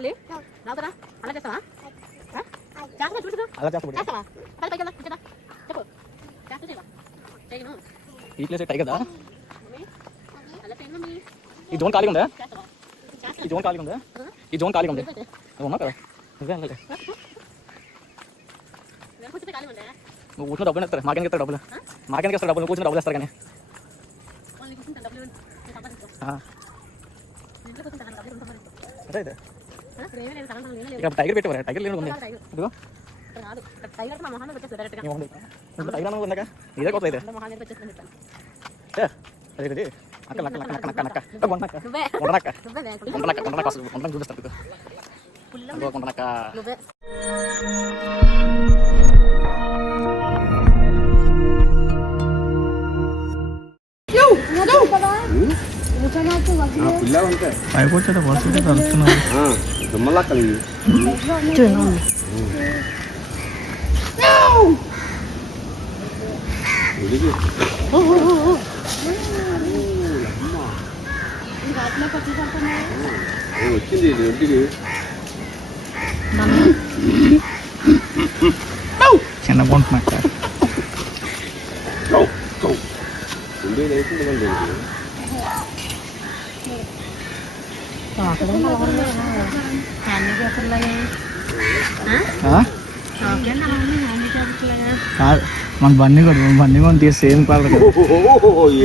మళ్ళీ రావుతారా అలా చేస్తావా చూసుకో చేస్తావా పైకి వెళ్దా చెప్పు చేస్తా చేయవా చేయను ఈ ప్లేస్ టై కదా అలా చేయను మమ్మీ ఈ జోన్ ఖాళీగా ఉందా చేస్తావా ఈ జోన్ ఖాళీగా ఉందా ఈ జోన్ ఖాళీగా ఉంది ఉన్నా కదా కూర్చుంటే ఖాళీ ఉందా నువ్వు కూర్చున్న డబ్బులు ఇస్తారు మాకెందుకు ఇస్తారు డబ్బులు మాకెందుకు ఇస్తారు డబ్బులు కూర్చున్న డబ్బులు ఇస్తారు కానీ వాళ్ళు కూర్చుంటే డబ్బులు ఇంట్లో కూర్చుంటే డబ్బులు అదే లేదు ఇక టైగర్ పెట్టేవారు టైగర్ లేని ఉంది ఇదిగో కాదు టైగర్ మా మొహాన్ని వచ్చేస్తుంది డైరెక్ట్గా టైగర్ అన్నది ఉందాక ఇదే కొత్త అయితే మొహాన్ని వచ్చేస్తుంది ఇట్లా అదే అదే అక్క నక్క నక్క నక్క నక్క నక్క నువ్వే కొండనక్క నువ్వే కొండనక్క కొండనక్క అసలు కొండనక్క చూపిస్తాను ఇదిగో కొండనక్క నువ్వే అయిపోతే వసతి కలుపుతున్నాను దుమ్మలా కలిగి వచ్చింది ఒంటికి చిన్న కొంటున్నాక మన బండి కూడా తీసి సేమ్ కలర్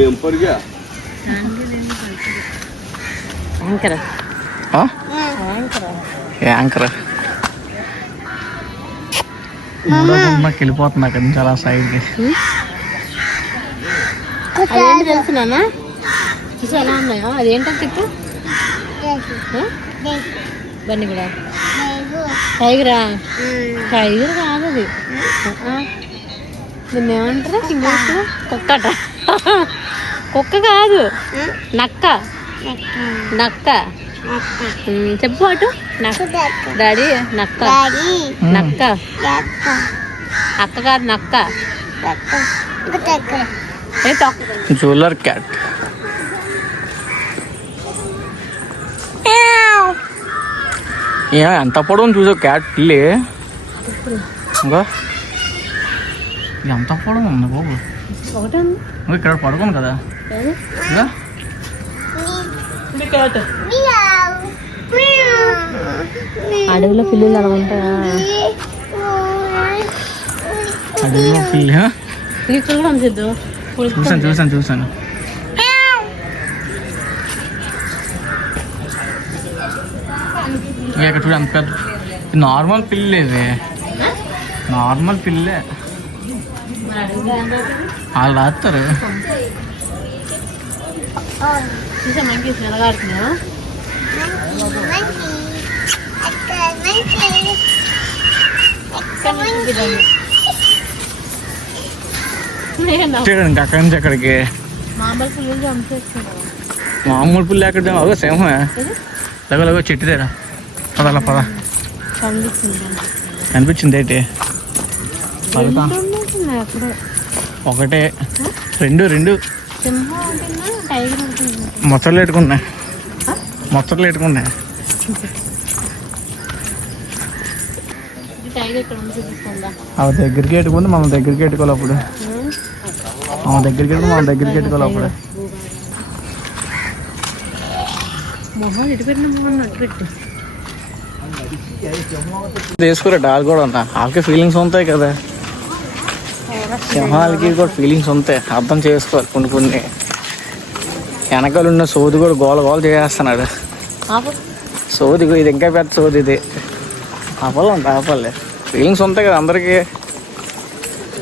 ఏం పరిగా యాంకర్ మాకు వెళ్ళిపోతుంది అక్కడి నుంచి అలా సైడ్కి అదేంటి తెలుసునా చూసి ఎలా ఉన్నాయో అదేంటో చెప్పు బండి కూడా టైగరా టైగర్ కాదు అది దీన్ని ఏమంటారు ఇంగ్లీష్లో కుక్కట కుక్క కాదు నక్క నక్క చెప్పు అటు డాడీ నక్క నక్క అక్క కాదు నక్క జూలర్ క్యాట్ ఎంత పొడవు చూసావు క్యాట్ పిల్లి ఇంకా ఎంత పొడవు ఉంది బాబు ఇక్కడ పడుకోను కదా అడవిలో పిల్లలు అలా ఉంటాయా అడవిలో పిల్లి ఇక్కడ కూడా అందిద్దు చూసాను ఇక్కడ చూడు అంత పెద్ద నార్మల్ పిల్లి ఇది నార్మల్ పిల్లే వాళ్ళు రాస్తారు చూడండి అక్కడి నుంచి అక్కడికి మామూలు పుల్లి ఎక్కడ అదో సింహమే లగో చెట్టు దేరా పదలా పద కనిపించింది ఏంటి ఒకటే రెండు మొత్తలు పెట్టుకున్నాయి అవి దగ్గరికి పెట్టుకుంది మనం దగ్గరికి పెట్టుకోవాలి అప్పుడు మనం దగ్గరికి పెట్టుకోవాలి అప్పుడు తీసుకురా డాల్ కూడా ఉన్నా వాళ్ళకి ఫీలింగ్స్ ఉంటాయి కదా సింహాలకి కూడా ఫీలింగ్స్ ఉంటాయి అర్థం చేసుకోవాలి కొన్ని వెనకాల ఉన్న సోది కూడా గోల చేస్తున్నాడు సోది ఇది ఇంకా పెద్ద సోది ఇది ఆపాలి ఫీలింగ్స్ ఉంటాయి కదా అందరికి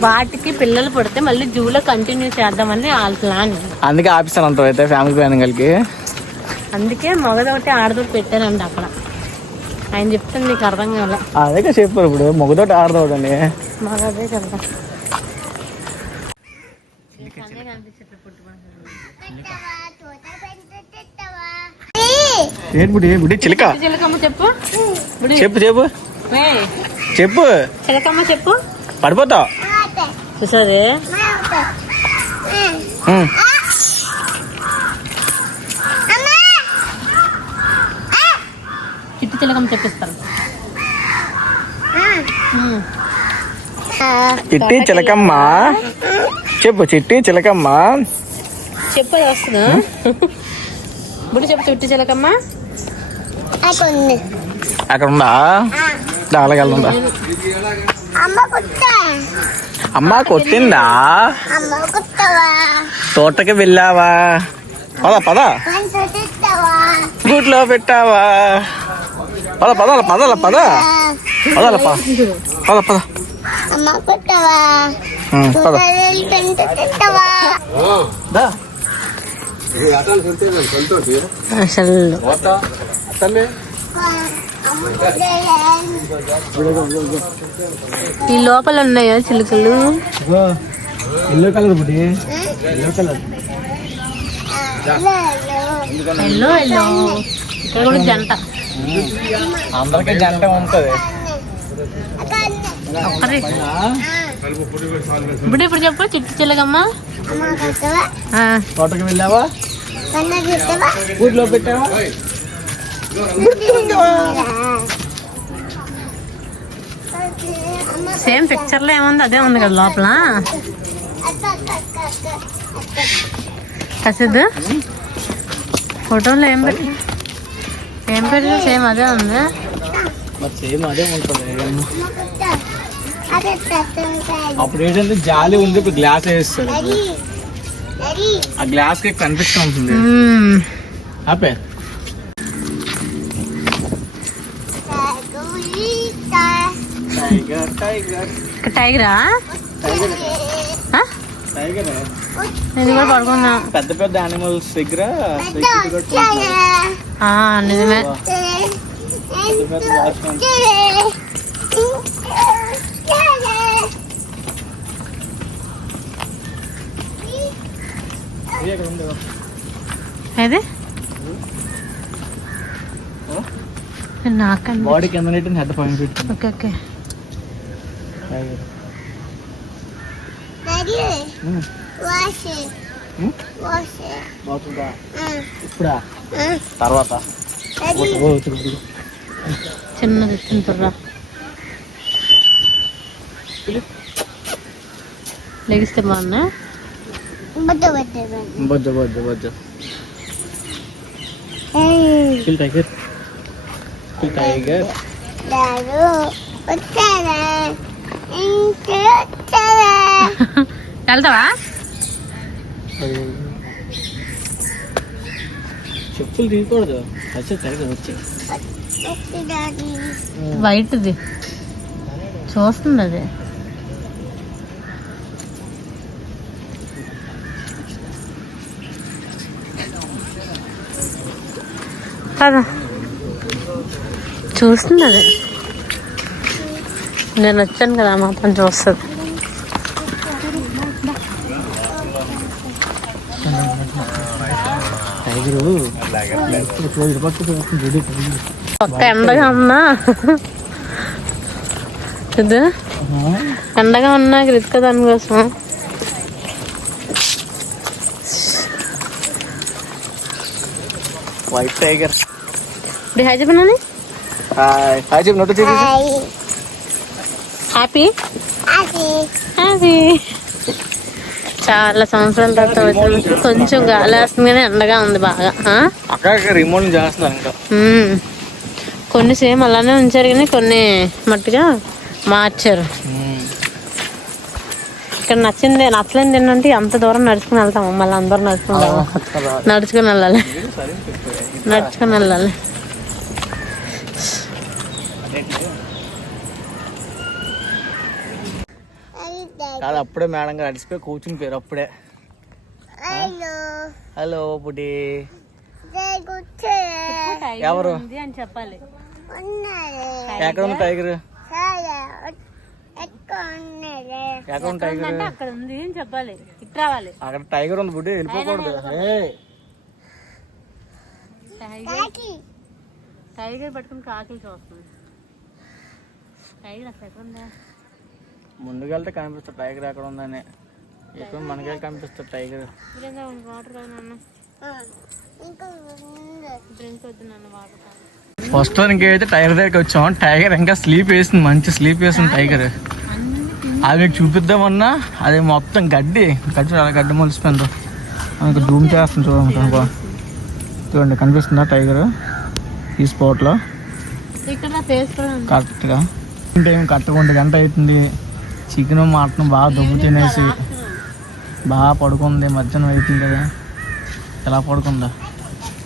వాటికి పిల్లలు పడితే మళ్ళీ జూలో కంటిన్యూ చేద్దామని వాళ్ళ ప్లాన్ అందుకే ఆపిస్తాను అంటారు అయితే ఫ్యామిలీ ప్లానింగ్ కలిగి అందుకే మగదొకటి ఆడదోటి పెట్టానండి అక్కడ ఆయన చెప్తాను నీకు అర్థం కాలే అదే చెప్పారు ఇప్పుడు మొగతోటి ఆడదోటండి మగదే కదా బుడి చిలక చిలకమ్మ చెప్పు చెప్పు చిలకమ్మ చెప్పు పడిపోతావు చూసాది చిలకమ్మ చెప్పిస్తాను. చిట్టి చిలకమ్మ చెప్పు. చిట్టి చిలకమ్మ చెప్పు, అది వస్తుందా? బుడి చెప్పు. చిట్టి చిలకమ్మ అక్కడ ఉందా? అలాగే వెళ్దా? అమ్మ కొట్టిందా? తోటకి వెళ్ళావా? పద పద. గూట్లో పెట్టావా? పద పదాల పదాల పద పదాల పద పద పద పద. అసలు ఈ లోపల ఉన్నాయా చిలుకలు? ఎల్లో కలర్ బుడి, ఎల్లో కలర్. Yellow yellow. ఇక్కడ కూడా జంట. అందరికి జంట ఉంటది. ఇప్పుడు ఇప్పుడు చెప్పు. చిట్టి చిలకమ్మ తోటకి వెళ్ళావా? ఊర్లో పెట్టావా? సేమ్ పిక్చర్ లో ఏముంది అదే ఉంది కదా లోపల. కసిద్దు ఫోటోలో ఏం పెట్టి సేమ్ అదే ఉంది. సేమ్ అదే ఉంటుంది. అప్పుడు ఏంటంటే జాలి ఉంది, ఇప్పుడు గ్లాస్ వేస్తారు. ఆ గ్లాస్ కి కనిపిస్తూ ఉంటుంది. ఆపే టైగరా? నేను కూడా పడుకున్నా. పెద్ద పెద్ద యానిమల్స్ దగ్గర నిజమే. ఏది నాకండి బాడీ కింద హెడ్ పైన పెట్టి. Okay okay. ఇప్పుడా తర్వాత చిన్నది తింటుర్రా. లెగిస్తే బాగున్నా. బొజ్జ బొజ్జ బొజ్జ. Tiger tiger. వెళ్తావా? చెప్పులు తీయకూడదు. వచ్చే టైగర్ వచ్చే వైట్ది చూస్తుంది అది. కదా చూస్తుంది అది. నేను వచ్చాను కదా మాత్రం చూస్తుంది. ఒక్క ఎండగా ఉన్నా ఇది ఎండగా ఉన్నా కృతిక దానికోసం. White tiger. హాయ్ చెప్పండి. హాయ్ చెప్పు. నోట్ చేసి హ్యాపీ హ్యాపీ. చాలా సంవత్సరాల తర్వాత వచ్చినప్పుడు కొంచెం గాలి వేస్తుంది కానీ ఎండగా ఉంది బాగా. అక్కడ రిమోట్ చేస్తున్నారు ఇంకా. కొన్ని సేమ్ అలానే ఉంచారు కానీ కొన్ని మట్టుగా మార్చారు. ఇక్కడ నచ్చలేనిది ఏంటంటే అంత దూరం నడుచుకుని వెళ్తాము. మళ్ళీ అందరూ నడుచుకుని వెళ్ళాలి. కాదు అప్పుడే మేడం గారు అడిసిపోయి కూర్చుని పేరు అప్పుడే. హలో బుడ్డి. ఎవరు అని చెప్పాలి. ఎక్కడ ఉంది టైగర్? ఎక్కడ ఉంది టైగర్? అక్కడ ఉంది అని చెప్పాలి. ఇటు రావాలి. అక్కడ టైగర్ ఉంది బుడ్డి, వెళ్ళిపోకూడదు. టైగర్ పట్టుకుని కాకి చూస్తుంది. టైగర్ అసలు ఎక్కడ ఉందా? ముందుకెళ్తే కనిపిస్తుంది టైగర్ ఎక్కడ ఉందని. ఎక్కువ మనకే కనిపిస్తుంది టైగర్. వాటర్ డ్రింక్ వద్దు నాన్న. వాటర్ వస్తానికి అయితే టైగర్ దగ్గరికి వచ్చాం. టైగర్ ఇంకా స్లీప్ వేసింది, మంచి స్లీప్ వేసింది టైగర్. అది మీకు చూపిద్దామన్నా అది మొత్తం గడ్డి చాలా గడ్డి మొలిసిపోయింది. మనకు జూమ్ చేస్తుంది చూడండి. చూడండి కనిపిస్తుందా టైగర్ ఈ స్పాట్లో కరెక్ట్గా. టైం కరెక్ట్గా 1 గంట అవుతుంది. చికెన్ మటన్ బాగా దొబ్బు తినేసి బాగా పడుకుంది. మధ్యాహ్నం అవుతుంది కదా, ఎలా పడుకుందా.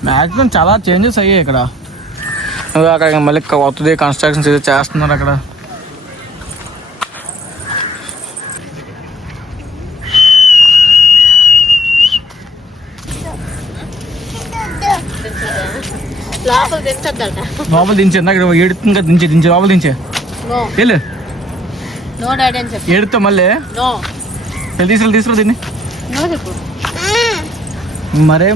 మ్యాక్సిమం చాలా చేంజెస్ అయ్యాయి ఇక్కడ. అక్కడ మళ్ళీ కొత్తది కన్స్ట్రక్షన్స్ ఏదో చేస్తున్నారు అక్కడ. లోపల దించే నాకు ఏడుతుంది, దించే లోపల దించే వెళ్ళు. ఏడుతో మళ్ళీ తీసుకురా దీన్ని. మరే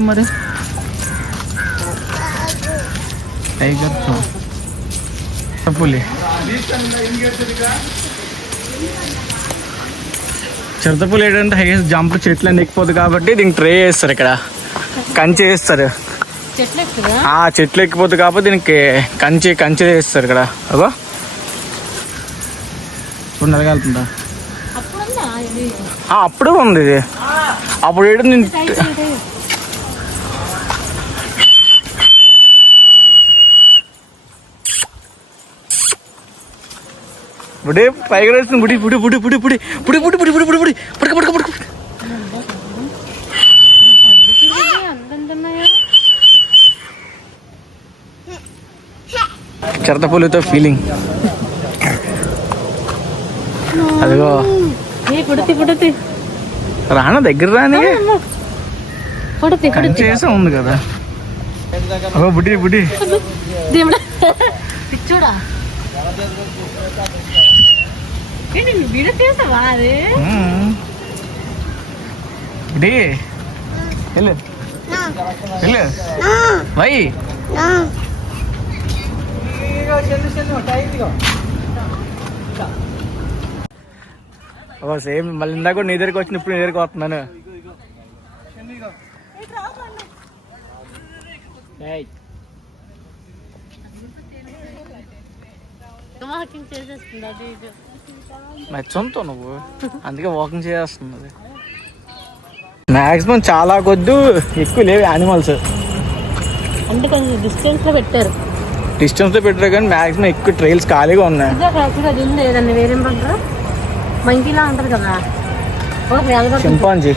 టైగర్ పులి చిరుతపులి ఏంటంటే హైయెస్ట్ జంప్ చెట్లు అని ఎక్కిపోదు కాబట్టి దీనికి ట్రే చేస్తారు. ఇక్కడ కంచె వేస్తారు. చెట్లు ఎక్కిపోతుంది కాబట్టి దీనికి కంచె వేస్తారు ఇక్కడ. అగో ఇప్పుడు నడగలుగుతుందా? అప్పుడు ఉంది ఇది. అప్పుడు ఏడు బుడి టైగర్ వేస్తుంది. బుడి బుడి బుడి బుడి బుడి బుడి బుడి బుడి బుడి బుడి బుడి పడుక పడుక పడుక. చిరుతపులితో ఫీలింగ్ అదిగో రానా దగ్గర రాని చేసా ఉంది కదా. అగో బుడి బుడి చూడా బుడి వెళ్ళు వెళ్ళు వై. సేమ్ మళ్ళీ ఇందాక నీ దగ్గరికి వచ్చిన ఇప్పుడు నీ దగ్గరికి వస్తున్నాను. నచ్చంతో నువ్వు అందుకే వాకింగ్ చేస్తున్నది. మాక్సిమం చాలా కొద్దు ఎక్కువ లేవు యానిమల్స్. అంటే కొంచెం డిస్టెన్స్ లో పెట్టారు కానీ మాక్సిమం ఎక్కువ ట్రైల్స్ ఖాళీగా ఉన్నాయి. వేరే మంకీలా ఉంటది కదా, చింపాంజీ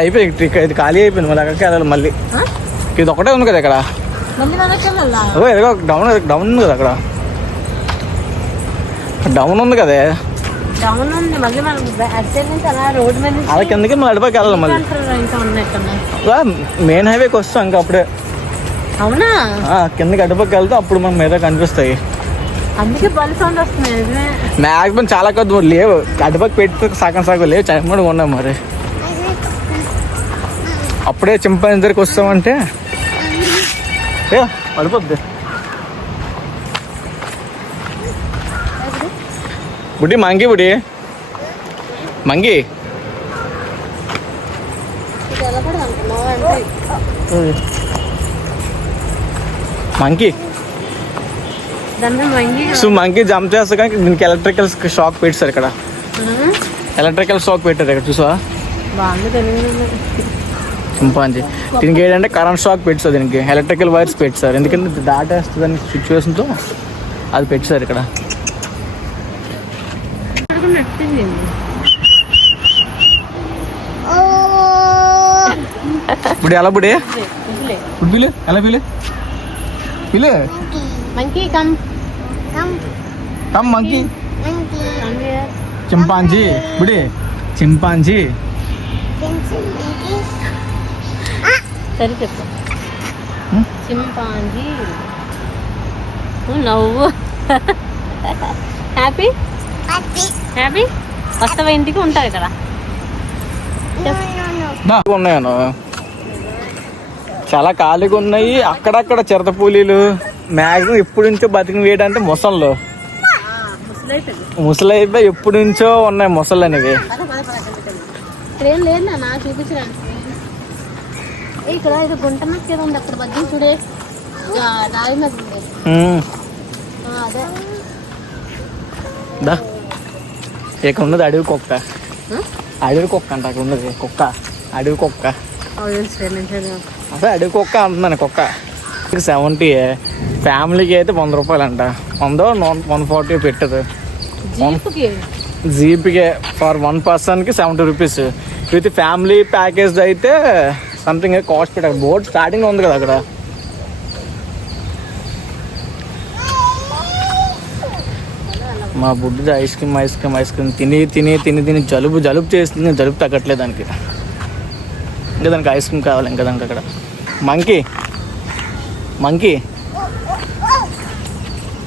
అయిపోయి ఇది ఖాళీ అయిపోయింది. మళ్ళీ అక్కడికి వెళ్ళాలి. మళ్ళీ ఇది ఒకటే ఉంది కదా ఇక్కడ. డౌన్ ఉంది కదా అక్కడ. డౌన్ ఉంది కదా, అలా కిందకి మళ్ళీ అడిపోయి వెళ్ళాలి. మళ్ళీ మెయిన్ హైవేకి వస్తాం ఇంకా అప్పుడే. అవునా? కిందకి అడిపోకి వెళ్తే అప్పుడు మనం మీద కనిపిస్తాయి. అందుకే బలి సౌండ్ వస్తుంది. మ్యాక్సిమం చాలా కొద్ది లేవు. అటుపక్క పెట్టి సగం లేవు, చనిపోయి ఉన్నాయి. మరి అప్పుడే చింపాంజీ దగ్గరికి వస్తామంటే పడిపోద్ది. బుడ్డి Mangi Mangi monkey so monkey jump చేస్తా కానీ దీనికి ఎలక్ట్రికల్ షాక్ పెట్టారు ఇక్కడ. ఎలక్ట్రికల్ షాక్ పెట్టారు ఇక్కడ చూసా. చింపాంజీ దీనికి ఏంటంటే కరెంట్ షాక్ పెట్టారు. దీనికి ఎలక్ట్రికల్ వైర్స్ పెట్టారు. ఎందుకంటే దాటేస్తుంది అనే సిచ్యువేషన్తో అది పెట్టారు ఇక్కడ. ఇప్పుడు ఎలా బుడే పిలు ఎలా పిలు మంకీ కమ్ మంకీ చింపాంజీ బుడి చింపాంజీ సరే చెప్పు. చింపాంజీ నవ్వు. హ్యాపీ వస్తావా ఇంటికి? ఉంటావు ఇక్కడ. ఉన్నాయను చాలా ఖాళీగా ఉన్నాయి. అక్కడక్కడ చిరుతపులీలు మ్యాక్సిమం ఎప్పటి నుంచో బతికి వేయడంటే ముసళ్ళు అయిపోయి ఎప్పటి నుంచో ఉన్నాయి ముసళ్ళు అనేవి. ఇక్కడ ఇది గుంట మీద ఉంది అక్కడ మధ్య చూడే రాయి మీద ఉంది. అదే దా ఇక్కడ ఉన్నది అడవి కుక్క. అడవి కుక్క అంట అక్కడ ఉన్నది కుక్క. అడవి కుక్క అదే అడవి కుక్క అంటున్నాను. కుక్క 70 ఫ్యామిలీకి అయితే 100 రూపాయలు అంట. 140 పెట్టదు జీప్కి. ఫర్ 1 పర్సన్కి 70 రూపీస్. విత్ ఫ్యామిలీ ప్యాకేజ్ అయితే సంథింగ్ కాస్ట్ పెట్టారు. బోట్ స్టార్టింగ్ ఉంది కదా అక్కడ. మా బుడ్డి ఐస్ క్రీమ్ తిని జలుబు చేస్తుంది. జలుబు తగ్గట్లేదు దానికి. ఇంకా దానికి ఐస్ క్రీమ్ కావాలి. ఇంకా దానికి అక్కడ మంకీ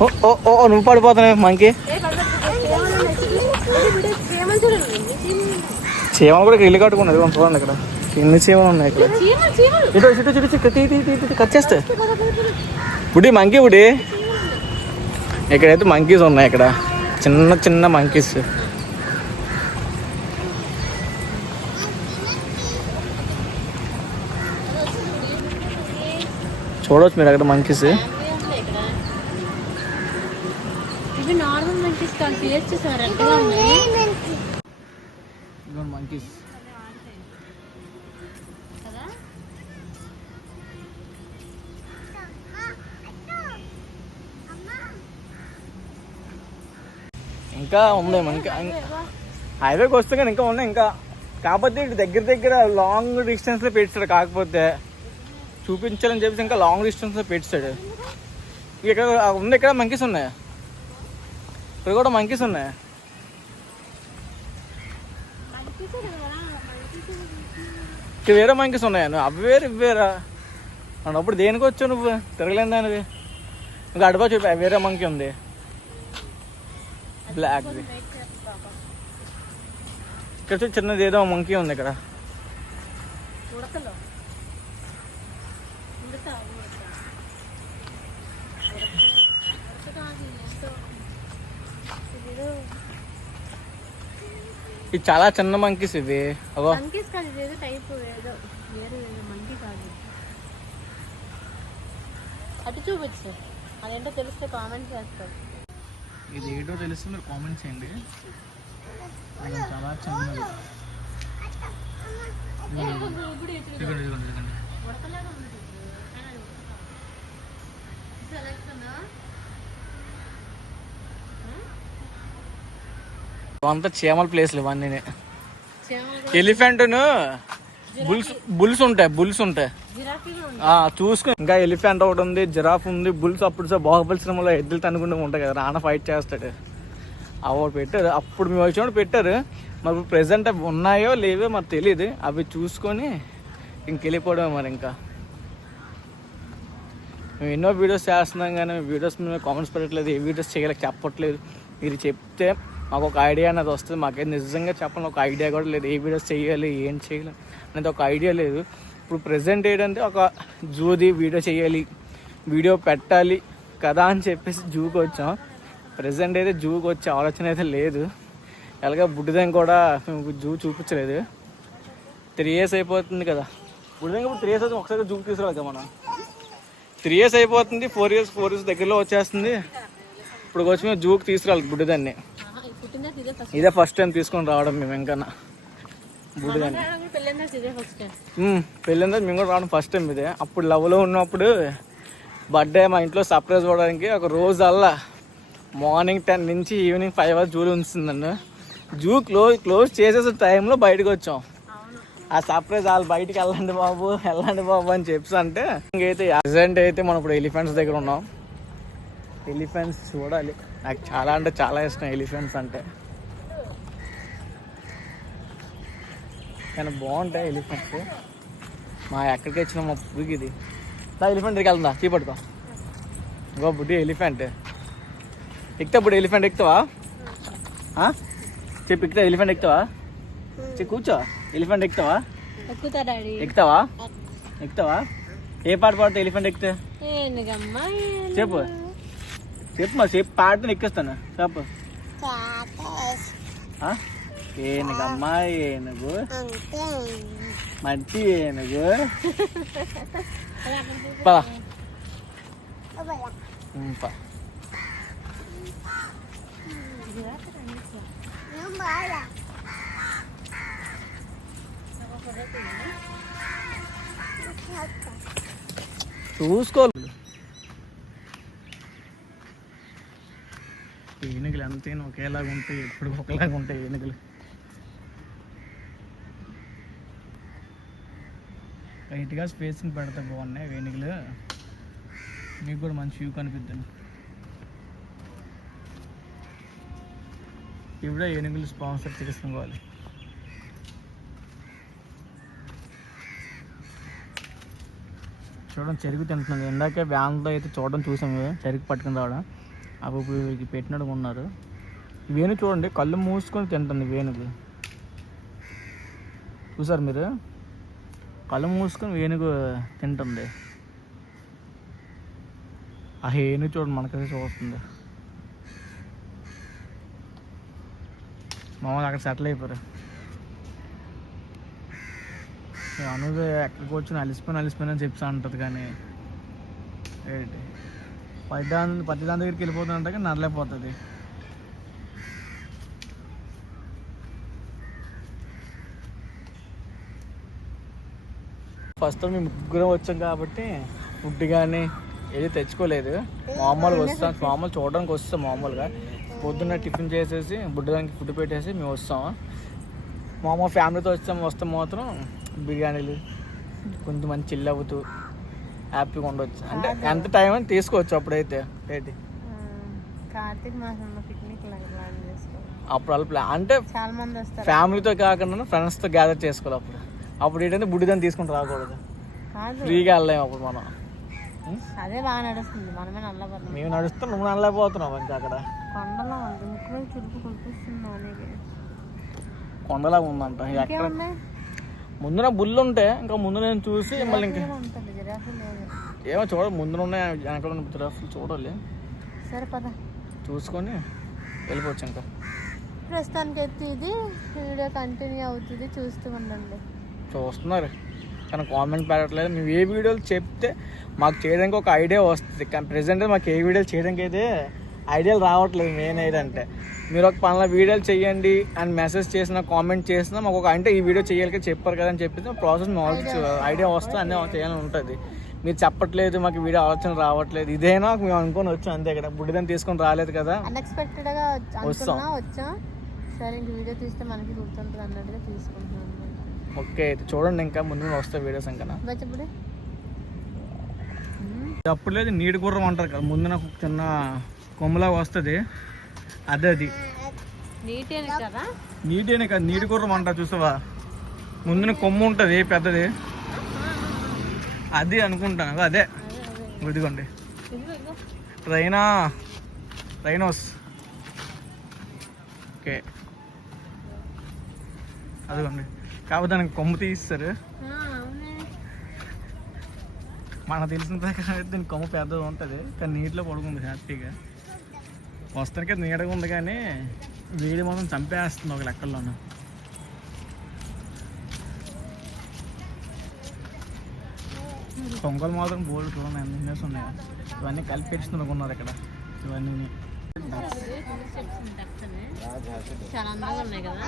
ఓ నువ్వు పడిపోతున్నావు మంకీ. చీమలు కూడా ఇల్లు కట్టుకున్నది. చూడండి ఇక్కడ ఎన్ని చీమలు ఉన్నాయి. ఇక్కడ ఇటు కట్ చేస్తే బుడి మంకీ బుడి. ఇక్కడైతే మంకీస్ ఉన్నాయి. ఇక్కడ చిన్న మంకీస్. చూడవచ్చు మీరు అక్కడ మంకీస్. మంకీస్ ఇంకా ఉంది. మనకి హైవేకి వస్తే కానీ ఇంకా ఉన్నాయి. ఇంకా కాకపోతే ఇటు దగ్గర లాంగ్ డిస్టెన్స్లో పెట్టాడు. కాకపోతే చూపించాలని చెప్పేసి ఇంకా లాంగ్ డిస్టెన్స్లో పెట్టాడు. ఇక్కడ ఉంది. ఇక్కడ మంకీస్ ఉన్నాయి. ఇక్కడ కూడా మంకీస్ ఉన్నాయి. ఇక్కడ వేరే మంకీస్ ఉన్నాయా? నువ్వు అవి వేరు ఇవి వేరా అన్నప్పుడు దేనికి వచ్చావు నువ్వు? తిరగలేని దానివి. ఇంకా అడుగు చూపి వేరే మంకీ ఉంది. బ్లాక్ ఇక్కడ చిన్నది ఏదో మంకీ ఉంది. ఇక్కడ ఇది చాలా చిన్న మంకీస్. ఇవి అటు చూపించు. అదేంటో తెలిస్తే కామెంట్ చేస్తారు. ఇది ఏంటో తెలిస్తే మీరు కామెంట్ చేయండి. చాలా చిన్నది. అంతా చీమల ప్లేస్లు ఇవన్నీ. ఎలిఫెంట్ను బుల్స్ ఉంటాయి. చూసుకుని ఇంకా ఎలిఫెంట్ ఒకటి ఉంది, జిరాఫ్ ఉంది, బుల్స్. అప్పుడు బాహుబలి సినిమాలో ఎద్దులు తనుకుంటూ ఉంటాయి కదా, రానా ఫైట్ చేస్తాడు. అవి పెట్టారు. అప్పుడు మేము వచ్చినప్పుడు పెట్టారు. మరి ప్రెసెంట్ అవి ఉన్నాయో లేవో మరి తెలియదు. అవి చూసుకొని ఇంకెళ్ళిపోవడం. మరి ఇంకా మేము ఎన్నో వీడియోస్ చేస్తున్నాం కానీ వీడియోస్ మేము కామెంట్స్ పెట్టట్లేదు. ఏ వీడియోస్ చేయలేక చెప్పట్లేదు. మీరు చెప్తే మాకు ఒక ఐడియా అనేది వస్తుంది. మాకైతే నిజంగా చెప్పాలి ఒక ఐడియా కూడా లేదు. ఏ వీడియోస్ చేయాలి ఏం చేయాలి అనేది ఒక ఐడియా లేదు. ఇప్పుడు ప్రెసెంట్ ఏంటంటే ఒక జూది వీడియో చేయాలి, వీడియో పెట్టాలి కదా అని చెప్పేసి జూకి వచ్చాం. ప్రెసెంట్ అయితే జూకి వచ్చే ఆలోచన అయితే లేదు. ఎలాగ బుడ్డిదం కూడా జూ చూపించలేదు. 3 years అయిపోతుంది కదా బుడ్డిదం. ఇప్పుడు 3 years అయితే ఒకసారి జూకి తీసుకురాలి కదా మనం. 3 years అయిపోతుంది. 4 years దగ్గరలో వచ్చేస్తుంది. ఇప్పుడు వచ్చి మేము జూకి తీసుకురాలి బుడ్డిదాన్ని. ఇదే ఫస్ట్ టైం తీసుకొని రావడం మేము. ఇంకా బుడ్డిదాన్ని పెళ్ళిందా మేము కూడా రావడం ఫస్ట్ టైం ఇదే. అప్పుడు లవ్లో ఉన్నప్పుడు బర్త్డే మా ఇంట్లో సర్ప్రైజ్ ఇవ్వడానికి ఒక రోజు అల్లా మార్నింగ్ 10 నుంచి ఈవినింగ్ 5 వరకు జూలో ఉంచుతుందండి. జూ క్లోజ్ చేసేసే టైంలో బయటకు వచ్చాం. ఆ సర్ప్రైజ్ వాళ్ళు బయటికి వెళ్ళండి బాబు అని చెప్పి అంటే ఇంకైతే ప్రజెంట్ అయితే మనం ఇప్పుడు ఎలిఫెంట్స్ దగ్గర ఉన్నాం. ఎలిఫెంట్స్ చూడాలి. నాకు చాలా అంటే చాలా ఇష్టం ఎలిఫెంట్స్ అంటే. కానీ బాగుంటాయి ఎలిఫెంట్స్. మా ఎక్కడికి వచ్చినా మా పుడికి ఇది ఎలిఫెంట్ దగ్గరికి వెళ్తుందా చీపట్టుకో. ఇంకో బుడ్డి ఎలిఫెంట్ ఎక్కుతా. బుడ్డి ఎలిఫెంట్ ఎక్కుతావా? చెప్పి ఎక్కుతా. ఎలిఫెంట్ ఎక్కుతావా? కూర్చో. ఎలిఫెంట్ ఎక్కుతావా? ఎక్కుతావా? ఏ పాట పాడుతా ఎలిఫెంట్ ఎక్కితే? చెప్పు మా చెప్పు పాడితే ఎక్కిస్తాను. చెప్పు. ఏనుగమ్మా ఏనుగు మంచి ఏనుగు పద పా చూసుకో ఏనుగులు అంతేనా ఒకేలాగా ఉంటాయి, ఎప్పుడు ఒకలాగా ఉంటాయి ఏనుగులు. లైట్గా స్పేసింగ్ పెడితే బాగున్నాయి ఏనుగులు, మీకు కూడా మంచి వ్యూ కనిపిద్దాను. ఇప్పుడే ఏనుగులు స్పాన్సర్ చేసుకోవాలి. చూడండి చెరుకు తింటున్నాను. ఇందాకే వ్యాన్లో అయితే చూడడం చూసాము, చెరుకు పట్టుకుని రావడం. అప్పుడు ఇప్పుడు పెట్టినట్టు ఉన్నారు. వేణు చూడండి కళ్ళు మూసుకొని తింటుంది వేణుగు. చూసారు మీరు, కళ్ళు మూసుకొని వేణుగు తింటుంది. ఆ ఏనుగు చూడండి మనకైతే చూస్తుంది. మామూలు అక్కడ సెటిల్ అయిపోయారు. అనుగు ఎక్కడికి వచ్చి అలిసిపోయిన చెప్తా ఉంటుంది, కానీ ఏంటి పత్తి దాని దగ్గరికి వెళ్ళిపోతుందంటే కానీ నడలేకపోతుంది. ఫస్ట్ మేము ముగ్గురం వచ్చాం కాబట్టి ఫుడ్ కానీ ఏది తెచ్చుకోలేదు. మామూలుగా వస్తాం, మామూలు చూడడానికి వస్తాం. మామూలుగా పొద్దున్న టిఫిన్ చేసేసి బుడ్డదానికి ఫుడ్ పెట్టేసి మేము వస్తాము. మామూలు ఫ్యామిలీతో వస్తే మాత్రం బిర్యానీలు కొంచెం మంచి చిల్ అవుతూ హ్యాపీగా ఉండవచ్చు. అంటే ఎంత టైం అని తీసుకోవచ్చు. అప్పుడైతే ఏంటి కార్తీక మాసంలో పిక్నిక్ ప్లాన్ చేసుకోవాలి. అప్పుడు అలా ప్లాన్ అంటే చాలా మంది వస్తారు, ఫ్యామిలీతో కాకుండా ఫ్రెండ్స్తో గ్యాదర్ చేసుకోవాలి. అప్పుడు ఏంటంటే బుడ్డిదాన్ని తీసుకుని రాకూడదు, ఫ్రీగా వెళ్ళలేము అప్పుడు మనం. అదే బాగా నడుస్తుంది, మనమే నల్లబోతున్నాం. మేము నడుస్తాం, నువ్వు నల్లపోతున్నావు. ఇంకా అక్కడ కొండలో చురుకు కురిపిస్తుంది. కొండలాగా ఉందంట. ఎక్కడ ముందున బుల్లు ఉంటే ఇంకా ముందు నేను చూసి మళ్ళీ ఇంకా ఏమో చూడ ముందున ఉన్నాయి, వెనకాల ఉన్న జిరాఫ్లు చూడాలి. సరే పద చూసుకొని వెళ్ళిపోవచ్చు. ఇంకా ప్రస్తుతానికి అయితే ఇది వీడియో కంటిన్యూ అవుతుంది, చూస్తూ ఉండండి. చూస్తున్నారు కానీ కామెంట్ పెట్టట్లేదు. మేము ఏ వీడియోలు చెప్తే మాకు చేయడానికి ఒక ఐడియా వస్తుంది, కానీ ప్రెసెంట్ మాకు ఏ వీడియోలు చేయడానికి అయితే ఐడియాలు రావట్లేదు. మెయిన్ ఏంటంటే మీరు ఒక పనుల వీడియోలు చేయండి అని మెసేజ్ చేసినా కామెంట్ చేసినా మాకు ఒక అంటే ఈ వీడియో చేయాలి చెప్పారు కదా అని చెప్పేసి ప్రాసెస్ మామూలు ఐడియా వస్తే అన్నీ చేయాలని ఉంటుంది. మీరు చెప్పట్లేదు, మాకు వీడియో ఆలోచన రావట్లేదు. ఇదేనా మేము అనుకొని వచ్చాం అంతే కదా, బుడ్డిదాన్ని తీసుకొని రాలేదు కదా, అన్ఎక్స్పెక్టెడ్గా వచ్చాం. సరే ఇంక వీడియో తీస్తే మనకి గుర్తుంటుంది అన్నట్టుగా తీసుకుంటున్నాం. ఓకే అయితే చూడండి, ఇంకా ముందు వస్తాయి వీడియోస్. ఇంకా అప్పుడు లేదు నీటి గుర్రం అంటారు కదా, ముందు నాకు చిన్న కొమ్మలాగా వస్తుంది, అదే అది నీటేనే కదా, నీటి గుర్రం అంటారు చూసావా, ముందున కొమ్ము ఉంటుంది పెద్దది, అది అనుకుంటాను. అదే ఇదిగోండి రైనోస్. ఓకే అదిగోండి, కాకపోతే దానికి కొమ్ము తీస్తారు. మనకు తెలిసిన ప్రకారం అయితే దీనికి కొమ్ము పెద్దది ఉంటుంది, కానీ నీటిలో పడుకుంది హ్యాపీగా. వస్తానికి నీడగా ఉంది కానీ వేడి మాత్రం చంపేస్తుంది ఒక లెక్కల్లోనూ. కొంగలు మాత్రం బోల్డ్ చూడండి ఎన్ని ఇంజనీర్స్ ఉన్నాయి. ఇవన్నీ కలిపి పెంచుతున్నారు ఇక్కడ. ఇవన్నీ చాలా అందంగా ఉన్నాయి కదా.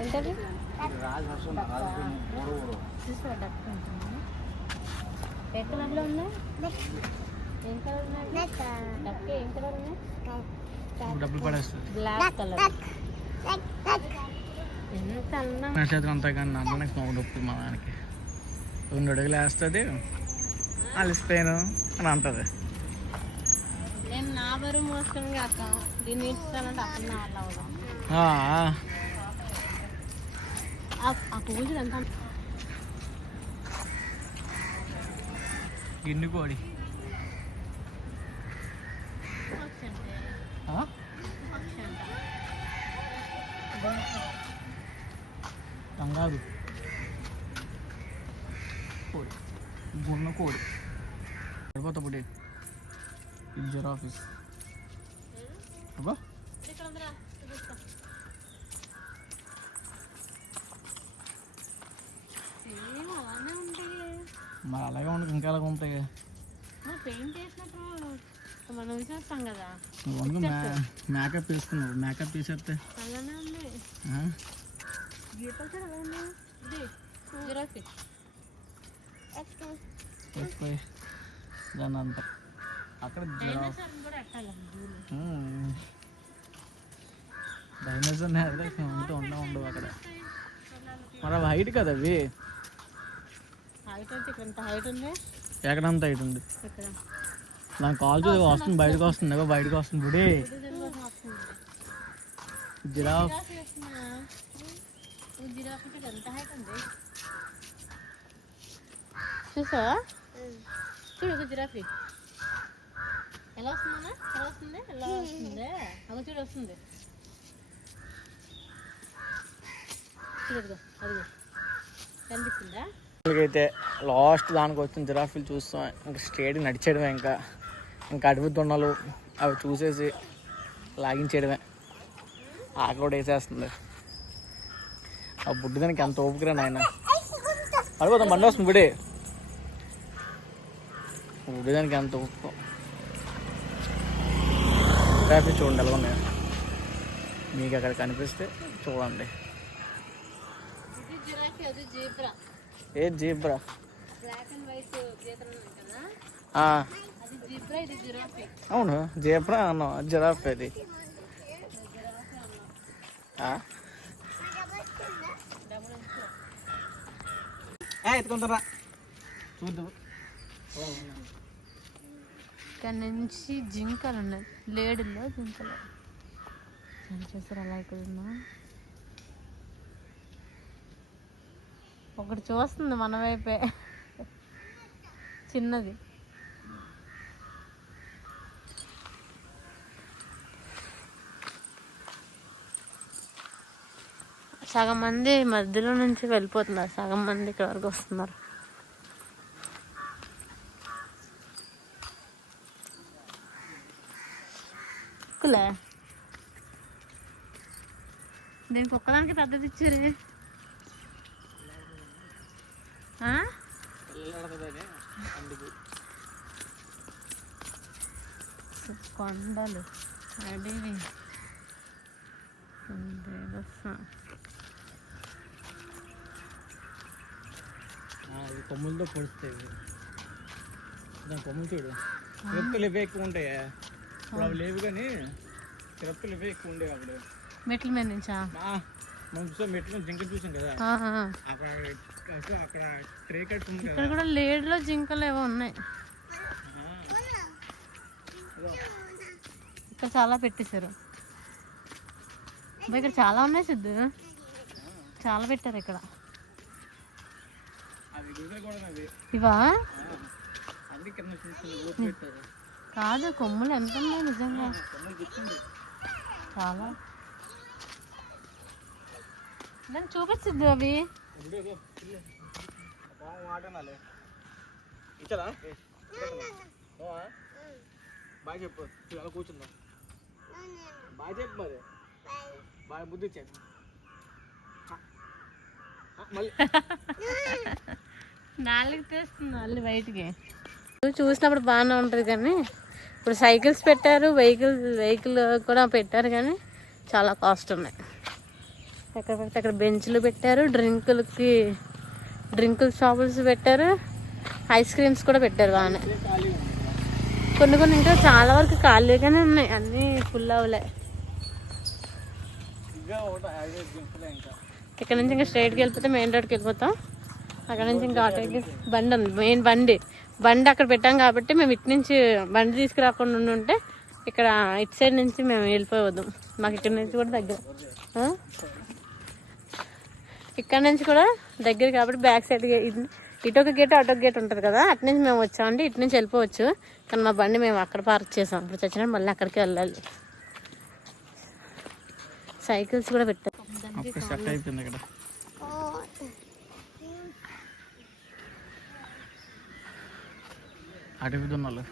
ఏంటది ఏ కలర్లో ఉన్నాయి? ఏం కలర్ ఉన్నాయి? డక్కి ఏం కలర్ ఉన్నాయి? డబ్బులు పడేస్తుంది. Black colour. ఎంత అందం నక్షత్రం అంతా కానీ అందరికి డబ్బులు మా దానికి 2 అడుగులు వేస్తుంది, అలిసిపోయాను అని అంటుంది. నేను నా బరువు మోసుకొని కాక దీన్ని ఇస్తానంటే అప్పుడు నా వల్ల అవుదాం. ఆ పూజలు ఎంత గిన్నె కోడి కంగారు కోడి, గున్న కోడి సరిపోతా పుట్టి జిరాఫీస్. మరి అలాగే ఉండదు, ఇంకా అలాగే ఉంటాయి. పెయింట్ వేసినట్టు మనం చూసేస్తాం కదా. నువ్వు మేకప్ వేసుకున్నావు, మేకప్ తీసేస్తే అలానే ఉంది. గీతలు ఎలా ఉన్నాయి? ఇది జిరాఫీ దాన్ని అంతా అక్కడ డైనోసార్ ఉంటూ ఉండవు అక్కడ. మరి అవి హైట్ కదా అవి. ఎక్కడంత హైట్ ఉంది? దాని కాల్ చూసి వస్తుంది, బయటకు వస్తుంది, బయటకు వస్తుంది. ఇప్పుడు జిరాఫ్ చూసా? చూడు జిరాఫీ ఎలా వస్తుందన్నా, ఎలా వస్తుంది, ఎలా వస్తుంది. అవి చూడు వస్తుంది. చూడదుగో అదిగో కనిపిస్తుందా? అయితే లాస్ట్ దానికి వచ్చిన జిరాఫీలు చూస్తాం. ఇంకా స్ట్రేట్ నడిచేయడమే. ఇంకా అడవి దొండలు అవి చూసేసి లాగించేయడమే. ఆకలి కూడా వేసేస్తుంది. ఆ బుడ్డిదానికి ఎంత ఓపికరా నాయన. అడిపోతాం, బండి వస్తుంది. బుడ్డిదానికి ఎంత ఓపిక. జిరాఫీ చూడండి ఎలా ఉన్నాయి. మీకు అక్కడ కనిపిస్తే చూడండి. ఏ జీబ్రా? అవును జీబ్రా అన్నావు, జిరాఫ్ అది. ఎత్తుకుంటారా చూద్దాం. ఇక్కడ నుంచి జింకలు ఉన్నాయి, లేడుల్లో జింకలు చూసారు అలా. ఇక్కడ ఉన్నా ఒకటి చూస్తుంది మన వైపే, చిన్నది. సగం మంది మధ్యలో నుంచి వెళ్ళిపోతున్నారు, సగం మంది ఇక్కడ వరకు వస్తున్నారు. కులే దీనికి ఒక్కదానికి పెద్దది ఇచ్చారు. కొండలు, అడవి, కొమ్ములతో పొడుస్తాయి. దాని కొమ్ములు చూడు, తిరుపతులు ఇవే ఎక్కువ ఉంటాయా? ఇప్పుడు అవి లేవు, కానీ తిరుపతులు ఇవే ఎక్కువ ఉండేవి అప్పుడు. మెట్ల మీద నుంచా? మనం చూసాం, మెట్లు జింక చూసాం కదా అక్కడ. ట్రే కట్స్ ఉంది. ఇక్కడ కూడా లేడులో జింకలు ఏవో ఉన్నాయి. ఇక్కడ చాలా పెట్టేశారు. ఇక్కడ చాలా ఉన్నాయి సిద్ధు, చాలా పెట్టారు ఇక్కడ. ఇవా కాదు, కొమ్ములు ఎంత ఉన్నాయి నిజంగా, చాలా. దాన్ని చూపించద్దు అవి. బాగా చెప్పు, అలా కూర్చుందాం. బాగా చెప్పు, మరి బాగా బుద్ధి చెప్పు. నాలుగు తెస్తుంది మళ్ళీ బయటికి. చూసినప్పుడు బాగానే ఉంటుంది, కానీ ఇప్పుడు సైకిల్స్ పెట్టారు, వెహికల్ కూడా పెట్టారు, కానీ చాలా కాస్ట్ ఉన్నాయి. ఎక్కడ పెడితే అక్కడ బెంచ్లు పెట్టారు, డ్రింకుల షాపులు పెట్టారు, ఐస్ క్రీమ్స్ కూడా పెట్టారు బాగానే. కొన్ని ఇంకా చాలా వరకు ఖాళీగానే ఉన్నాయి, అన్నీ ఫుల్ అవ్వలే. ఇక్కడ నుంచి ఇంకా స్ట్రైట్కి వెళ్ళిపోతే మెయిన్ రోడ్కి వెళ్ళిపోతాం. అక్కడ నుంచి ఇంకా ఆటోకి బండి ఉంది, మెయిన్ బండి అక్కడ పెట్టాం కాబట్టి మేము ఇటు నుంచి బండి తీసుకురాకుండా ఉంటే ఇక్కడ ఇటు సైడ్ నుంచి మేము వెళ్ళిపోవద్దాం. మాకు ఇక్కడ నుంచి కూడా దగ్గర, ఇక్కడ నుంచి కూడా దగ్గర కాబట్టి బ్యాక్ సైడ్ ఇటు ఒక గేట్ అటు ఒక గేట్ ఉంటుంది కదా, అటు నుంచి మేము వచ్చామంటే ఇటు నుంచి వెళ్ళిపోవచ్చు. కానీ మా బండి మేము అక్కడ పార్క్ చేసాం. ఇప్పుడు చచ్చినా మళ్ళీ అక్కడికి వెళ్ళాలి. సైకిల్స్ కూడా పెట్టారు. అడవి దున్నలు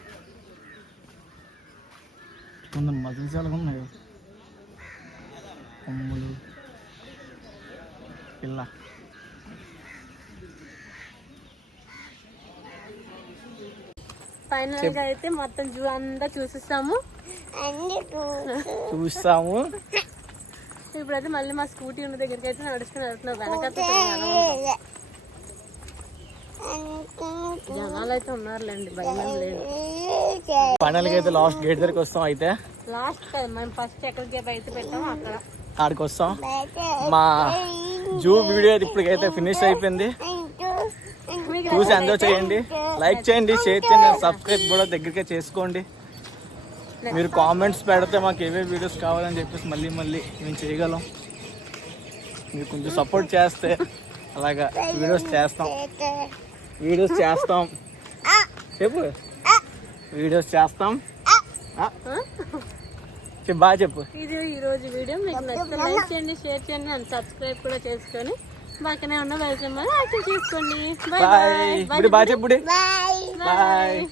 మజిల్స్ ఎలా ఉన్నాయి, కొమ్ములు, పిల్ల. ఫైనల్ గా అయితే మొత్తం జూ అంతా చూసిస్తాము. ఇప్పుడైతే మళ్ళీ మా స్కూటీ ఉన్న దగ్గరికి అయితే నడుచుకుని వెళ్తున్నాం. వెనకైతే జనాలు అయితే ఉన్నారులేండి, భయం లేదు. ఫైనల్ గా అయితే లాస్ట్ గేట్ దగ్గరికి వస్తాం. అయితే లాస్ట్ కదా మనం ఫస్ట్ ఎక్కడికి అయితే పెట్టామో అక్కడ ఆడికి వస్తాం. మా జూ వీడియో అయితే ఇప్పటికైతే ఫినిష్ అయిపోయింది. చూసి ఎంజాయ్ చేయండి, లైక్ చేయండి, షేర్ చేయండి, సబ్స్క్రైబ్ కూడా దగ్గరికి చేసుకోండి. మీరు కామెంట్స్ పెడితే మాకు ఏవే వీడియోస్ కావాలని చెప్పేసి మళ్ళీ మేము చేయగలం. మీరు కొంచెం సపోర్ట్ చేస్తే అలాగా వీడియోస్ చేస్తాం చెప్పు వీడియోస్ చేస్తాం. బాగా చెప్పు. ఇది ఈ రోజు వీడియో మీకు నచ్చితే లైక్ చేయండి, షేర్ చేయండి అండ్ సబ్స్క్రైబ్ కూడా చేసుకొని పక్కనే ఉన్న బెల్ సింబల్ యాక్టివ్ చేసుకోండి. బాయ్. బాయ్ చెప్పు. బాయ్.